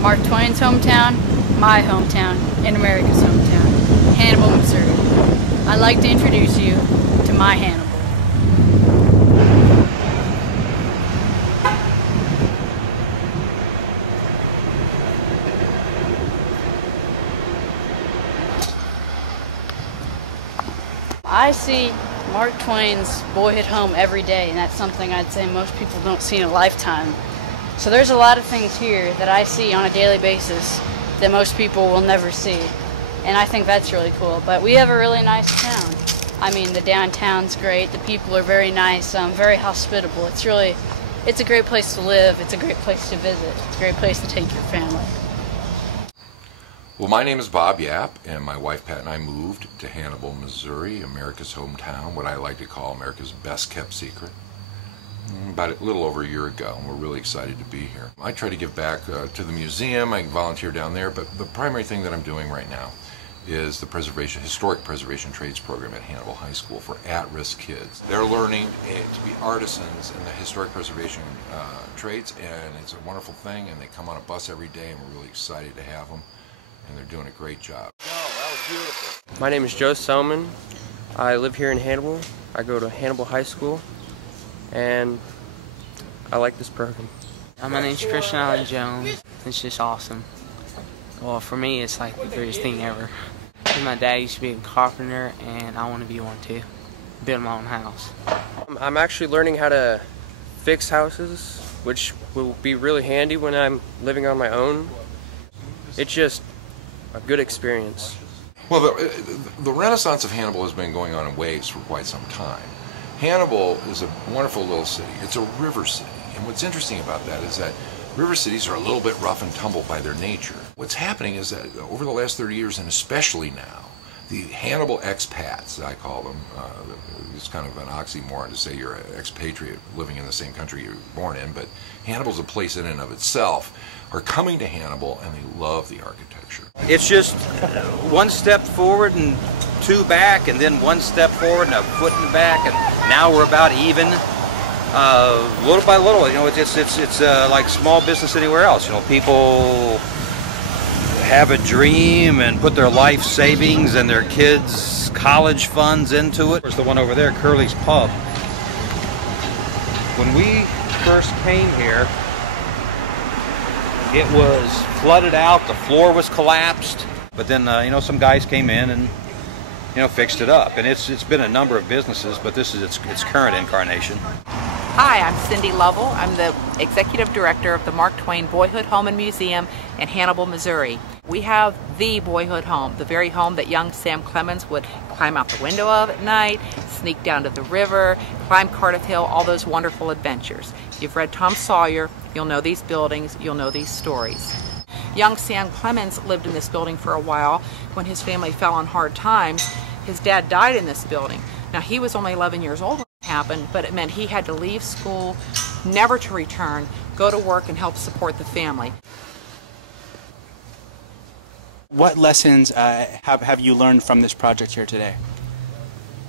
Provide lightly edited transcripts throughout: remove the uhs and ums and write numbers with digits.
Mark Twain's hometown, my hometown, and America's hometown, Hannibal, Missouri. I'd like to introduce you to my Hannibal. I see Mark Twain's boyhood home every day, and that's something I'd say most people don't see in a lifetime. So there's a lot of things here that I see on a daily basis that most people will never see, and I think that's really cool. But we have a really nice town. I mean, the downtown's great, the people are very nice, very hospitable. It's a great place to live, it's a great place to visit, it's a great place to take your family. Well, my name is Bob Yapp, and my wife Pat and I moved to Hannibal, Missouri, America's hometown, what I like to call America's best-kept secret, about a little over a year ago, and we're really excited to be here. I try to give back to the museum. I volunteer down there, but the primary thing that I'm doing right now is the historic preservation trades program at Hannibal High School for at-risk kids. They're learning to be artisans in the historic preservation trades, and it's a wonderful thing, and they come on a bus every day, and we're really excited to have them. And they're doing a great job. Oh, that was beautiful. My name is Joe Selman. I live here in Hannibal. I go to Hannibal High School, and I like this program. My name's Christian Allen Jones. It's just awesome. Well, for me, it's like the greatest thing ever. My dad used to be a carpenter, and I want to be one too. Build my own house. I'm actually learning how to fix houses, which will be really handy when I'm living on my own. It's just a good experience. Well, the Renaissance of Hannibal has been going on in waves for quite some time. Hannibal is a wonderful little city. It's a river city. And what's interesting about that is that river cities are a little bit rough and tumble by their nature. What's happening is that over the last 30 years, and especially now, the Hannibal expats, I call them, it's kind of an oxymoron to say you're an expatriate living in the same country you were born in, but Hannibal's a place in and of itself, are coming to Hannibal, and they love the architecture. It's just one step forward and two back, and then one step forward and a foot in the back, and now we're about even. Little by little, you know, it's like small business anywhere else. You know, people have a dream and put their life savings and their kids' college funds into it. There's the one over there, Curly's Pub. When we first came here, it was flooded out, the floor was collapsed, but then you know, some guys came in and fixed it up, and it's been a number of businesses, but this is its current incarnation. Hi, I'm Cindy Lovell. I'm the Executive Director of the Mark Twain Boyhood Home and Museum in Hannibal, Missouri. We have the boyhood home, the very home that young Sam Clemens would climb out the window of at night, sneak down to the river, climb Cardiff Hill, all those wonderful adventures. If you've read Tom Sawyer, you'll know these buildings, you'll know these stories. Young Sam Clemens lived in this building for a while. When his family fell on hard times, his dad died in this building. Now, he was only 11 years old when it happened, but it meant he had to leave school, never to return, go to work and help support the family. What lessons have you learned from this project here today?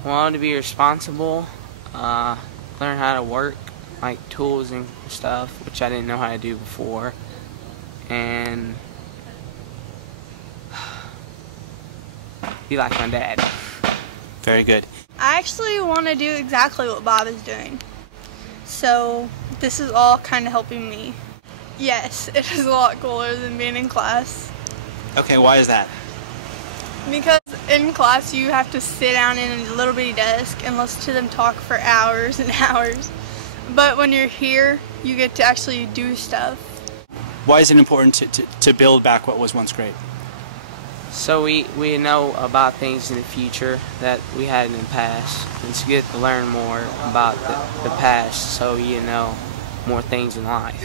Well, to be responsible, learn how to work, like tools and stuff, which I didn't know how to do before, and be like my dad. Very good. I actually want to do exactly what Bob is doing. So this is all kind of helping me. Yes, it is a lot cooler than being in class. Okay, why is that? Because in class you have to sit down in a little bitty desk and listen to them talk for hours and hours. But when you're here, you get to actually do stuff. Why is it important to build back what was once great? So we know about things in the future that we had in the past, and to get to learn more about the past, so you know more things in life.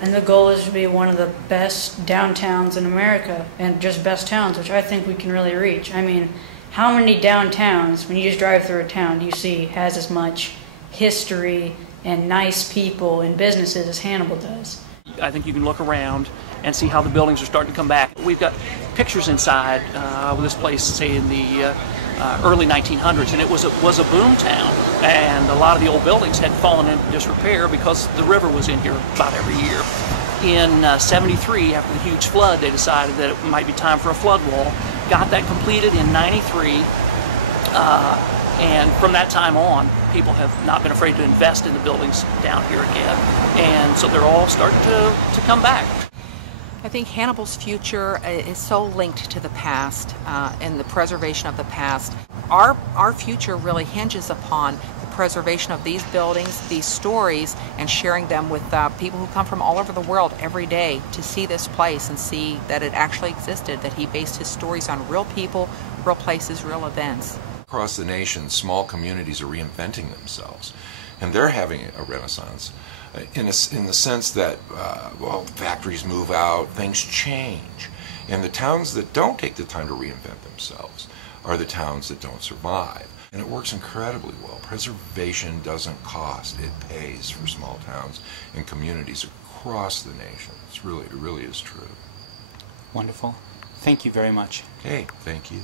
And the goal is to be one of the best downtowns in America, and just best towns, which I think we can really reach. I mean, how many downtowns, when you just drive through a town, do you see has as much history and nice people and businesses as Hannibal does? I think you can look around and see how the buildings are starting to come back. We've got pictures inside of this place, say in the early 1900s, and it was a boom town, and a lot of the old buildings had fallen into disrepair because the river was in here about every year. In 73, after the huge flood, they decided that it might be time for a flood wall. Got that completed in 93, and from that time on, people have not been afraid to invest in the buildings down here again, and so they're all starting to come back. I think Hannibal's future is so linked to the past and the preservation of the past. Our future really hinges upon the preservation of these buildings, these stories, and sharing them with people who come from all over the world every day to see this place and see that it actually existed, that he based his stories on real people, real places, real events. Across the nation, small communities are reinventing themselves, and they're having a renaissance in the sense that, well, factories move out, things change, and the towns that don't take the time to reinvent themselves are the towns that don't survive. And it works incredibly well. Preservation doesn't cost, it pays for small towns and communities across the nation. It really is true. Wonderful. Thank you very much. Okay, thank you.